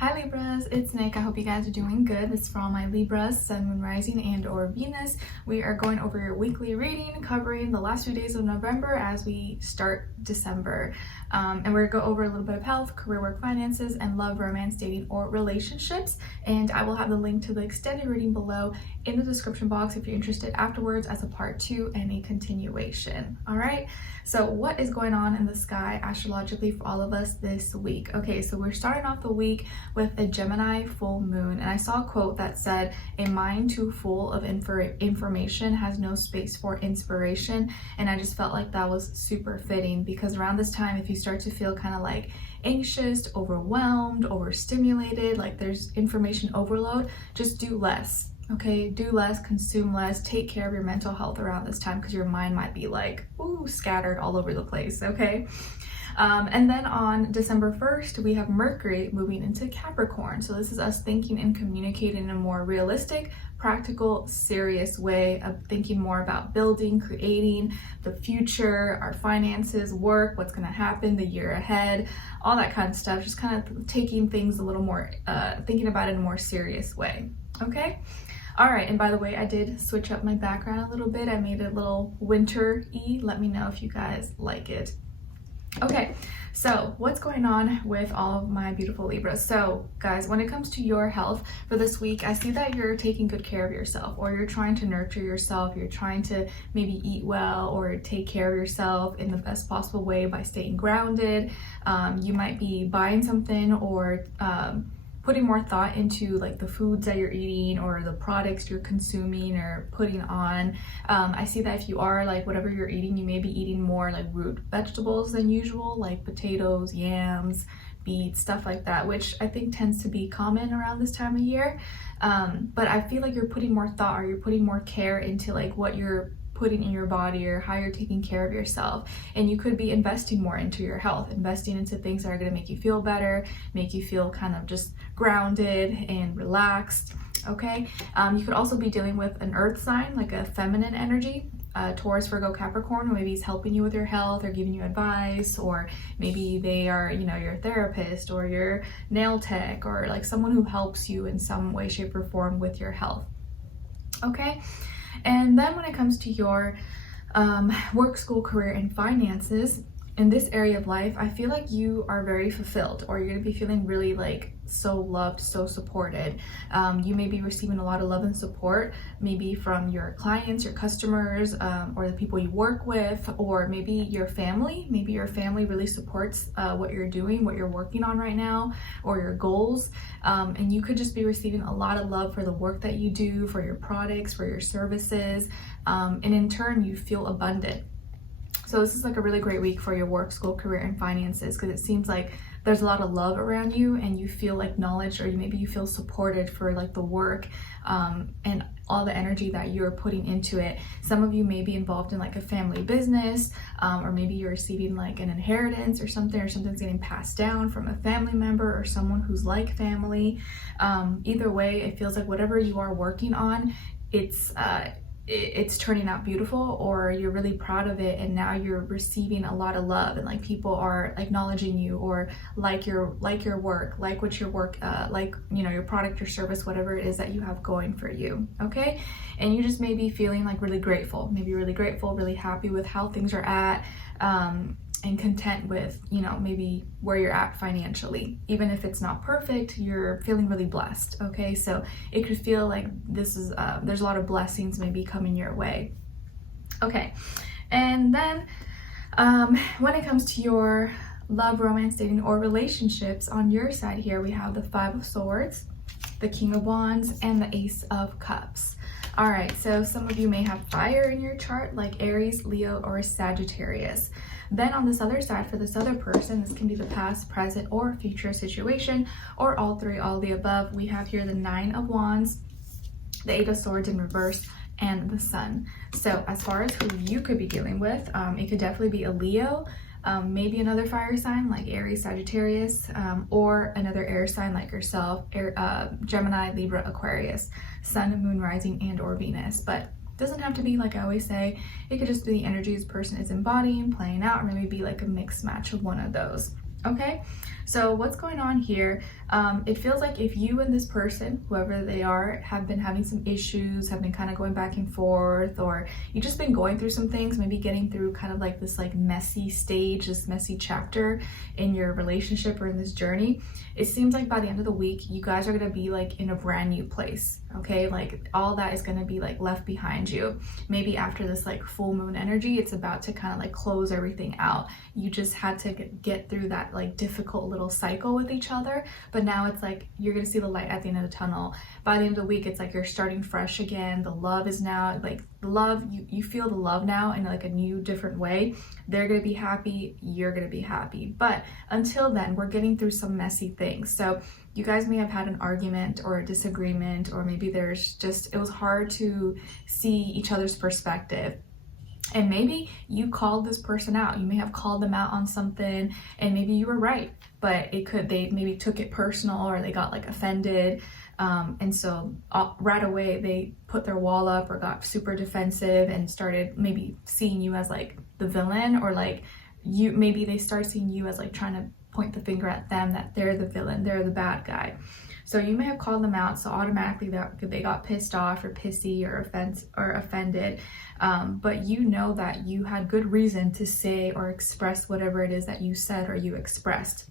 Hi Libras, it's Nick. I hope you guys are doing good. This is for all my Libras, Sun, Moon, Rising, and or Venus. We are going over your weekly reading, covering the last few days of November as we start December. And we're going to go over a little bit of health, career, work, finances, and love, romance, dating, or relationships. And I will have the link to the extended reading below in the description box if you're interested afterwards as a part 2 and a continuation. All right, so what is going on in the sky astrologically for all of us this week? Okay, so we're starting off the week with a Gemini full moon, and I saw a quote that said, "A mind too full of information has no space for inspiration," and I just felt like that was super fitting because around this time, if you start to feel kind of like anxious, overwhelmed, overstimulated, like there's information overload, just do less. Okay, do less, consume less, take care of your mental health around this time because your mind might be like, ooh, scattered all over the place, okay? And then on December 1st, we have Mercury moving into Capricorn. So this is us thinking and communicating in a more realistic, practical, serious way of thinking more about building, creating the future, our finances, work, what's going to happen the year ahead, all that kind of stuff. Just kind of taking things a little more, thinking about it in a more serious way, okay? All right, and by the way, I did switch up my background a little bit. I made it a little winter-y. Let me know if you guys like it. Okay, so what's going on with all of my beautiful Libras? So guys, when it comes to your health for this week, I see that you're taking good care of yourself, or you're trying to nurture yourself. You're trying to maybe eat well or take care of yourself in the best possible way by staying grounded. You might be buying something or putting more thought into like the foods that you're eating or the products you're consuming or putting on. I see that if you are like whatever you're eating, you may be eating more like root vegetables than usual, like potatoes, yams, beets, stuff like that, which I think tends to be common around this time of year. But I feel like you're putting more thought or you're putting more care into like what you're putting in your body or how you're taking care of yourself. And you could be investing more into your health, investing into things that are going to make you feel better, make you feel kind of just grounded and relaxed, okay? You could also be dealing with an earth sign, like a feminine energy, Taurus, Virgo, Capricorn, or maybe he's helping you with your health or giving you advice, or maybe they are, you know, your therapist or your nail tech or like someone who helps you in some way, shape, or form with your health, okay? And then when it comes to your work, school, career, and finances, in this area of life, I feel like you are very fulfilled, or you're gonna be feeling really like so loved, so supported. You may be receiving a lot of love and support, maybe from your clients, your customers, or the people you work with, or maybe your family. Maybe your family really supports what you're doing, what you're working on right now, or your goals. And you could just be receiving a lot of love for the work that you do, for your products, for your services. And in turn, you feel abundant. So this is like a really great week for your work, school, career, and finances because it seems like there's a lot of love around you and you feel acknowledged, or maybe you feel supported for like the work and all the energy that you're putting into it. Some of you may be involved in like a family business, or maybe you're receiving like an inheritance or something's getting passed down from a family member or someone who's like family. Either way, it feels like whatever you are working on, it's turning out beautiful, or you're really proud of it, and now you're receiving a lot of love, and like people are acknowledging you, or like your work, like what your work, like, you know, your product, your service, whatever it is that you have going for you, okay? And you just may be feeling like really grateful, really happy with how things are at, and content with, you know, maybe where you're at financially. Even if it's not perfect, you're feeling really blessed, okay? So it could feel like this is, there's a lot of blessings maybe coming your way. Okay, and then when it comes to your love, romance, dating, or relationships, on your side here, we have the 5 of Swords, the King of Wands, and the Ace of Cups. All right, so some of you may have fire in your chart, like Aries, Leo, or Sagittarius. Then on this other side, for this other person, this can be the past, present, or future situation, or all three, all the above. We have here the 9 of Wands, the 8 of Swords in reverse, and the Sun. So as far as who you could be dealing with, it could definitely be a Leo, maybe another fire sign like Aries, Sagittarius, or another air sign like yourself, Gemini, Libra, Aquarius, Sun, Moon, Rising, and or Venus. But doesn't have to be, like I always say, it could just be the energy this person is embodying, playing out, or maybe be like a mixed match of one of those. Okay, so what's going on here? It feels like if you and this person, whoever they are, have been having some issues, have been kind of going back and forth, or you've just been going through some things, maybe getting through kind of like this like messy stage, this messy chapter in your relationship or in this journey, it seems like by the end of the week, you guys are going to be like in a brand new place. Okay, like all that is going to be like left behind you. Maybe after this like full moon energy, it's about to kind of like close everything out. You just had to get through that like difficult little cycle with each other, but now it's like you're gonna see the light at the end of the tunnel. By the end of the week, it's like you're starting fresh again. The love is now like love, you feel the love now in like a new different way. They're gonna be happy, you're gonna be happy. But until then, we're getting through some messy things. So you guys may have had an argument or a disagreement, or maybe there's just, it was hard to see each other's perspective. And maybe you called this person out. You may have called them out on something, and maybe you were right, but they maybe took it personal, or they got like offended. And so right away they put their wall up or got super defensive and started maybe seeing you as like the villain, or like maybe they start seeing you as like trying to point the finger at them, that they're the villain, they're the bad guy. So you may have called them out, so automatically that they got pissed off or pissy or offended. But you know that you had good reason to say or express whatever it is that you said or you expressed,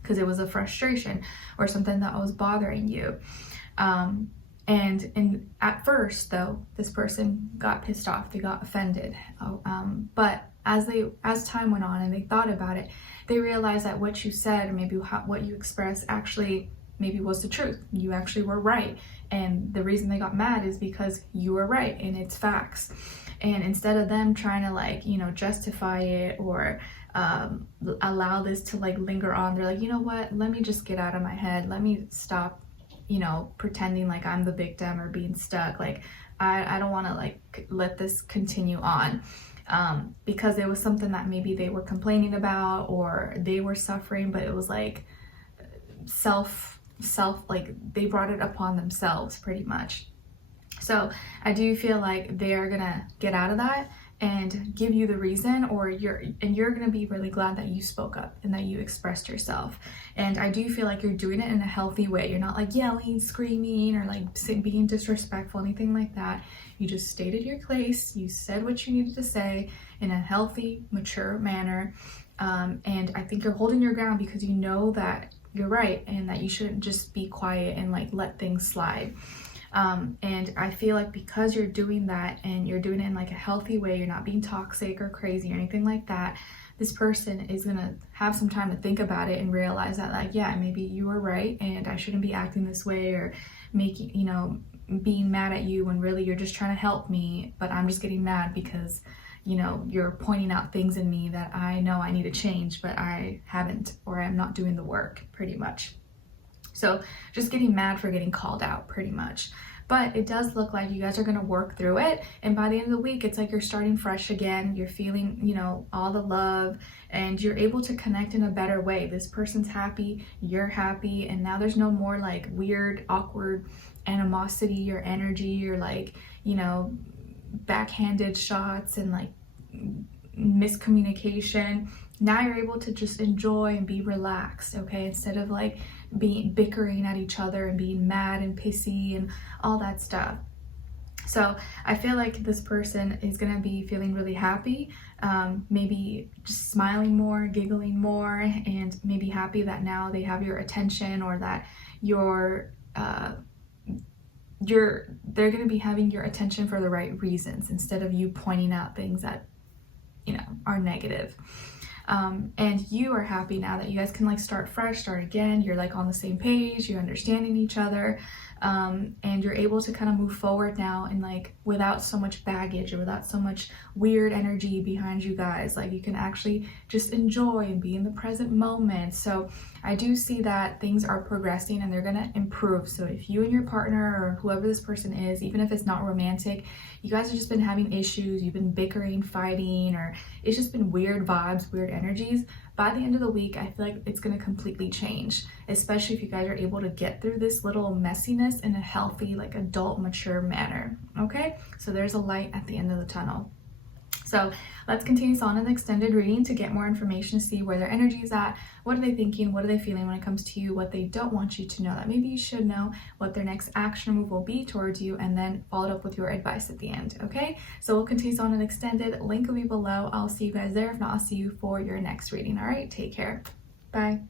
because it was a frustration or something that was bothering you. And at first though, this person got pissed off, they got offended. But as time went on and they thought about it, they realized that what you said, or maybe what you expressed, actually maybe was the truth. You actually were right. And the reason they got mad is because you were right and it's facts. And instead of them trying to like, you know, justify it or allow this to like linger on, they're like, you know what, let me just get out of my head. Let me stop, you know, pretending like I'm the victim or being stuck. Like, I don't want to like let this continue on. Because it was something that maybe they were complaining about or they were suffering, but it was like self like they brought it upon themselves pretty much. So I do feel like they're gonna get out of that and give you the reason, or you're gonna be really glad that you spoke up and that you expressed yourself. And I do feel like you're doing it in a healthy way. You're not like yelling, screaming, or like being disrespectful, anything like that. You just stated your case, you said what you needed to say in a healthy, mature manner. And I think you're holding your ground because you know that you're right and that you shouldn't just be quiet and like let things slide. And I feel like because you're doing that and you're doing it in like a healthy way, you're not being toxic or crazy or anything like that, this person is gonna have some time to think about it and realize that like, yeah, maybe you were right and I shouldn't be acting this way, or making, you know, being mad at you when really you're just trying to help me, but I'm just getting mad because, you know, you're pointing out things in me that I know I need to change, but I haven't, or I'm not doing the work, pretty much. So just getting mad for getting called out, pretty much. But it does look like you guys are going to work through it. And by the end of the week, it's like you're starting fresh again. You're feeling, you know, all the love, and you're able to connect in a better way. This person's happy, you're happy, and now there's no more like weird, awkward animosity or energy, or like, you know, backhanded shots and like miscommunication. Now you're able to just enjoy and be relaxed, okay, instead of like bickering at each other and being mad and pissy and all that stuff. So I feel like this person is going to be feeling really happy, maybe just smiling more, giggling more, and maybe happy that now they have your attention, or that they're going to be having your attention for the right reasons, instead of you pointing out things that, you know, are negative. And you are happy now that you guys can like start fresh, start again. You're like on the same page, you're understanding each other, and you're able to kind of move forward now, and like without so much baggage or without so much weird energy behind you guys. Like you can actually just enjoy and be in the present moment. So I do see that things are progressing and they're gonna improve. So if you and your partner, or whoever this person is, even if it's not romantic, you guys have just been having issues, you've been bickering, fighting, or it's just been weird vibes, weird energies, by the end of the week, I feel like it's going to completely change, especially if you guys are able to get through this little messiness in a healthy, like adult, mature manner. Okay, so there's a light at the end of the tunnel. So So let's continue on an extended reading to get more information, to see where their energy is at, what are they thinking, what are they feeling when it comes to you, what they don't want you to know that maybe you should know, what their next action move will be towards you, and then follow it up with your advice at the end, okay? So we'll continue on an extended, link will be below. I'll see you guys there. If not, I'll see you for your next reading, all right? Take care. Bye.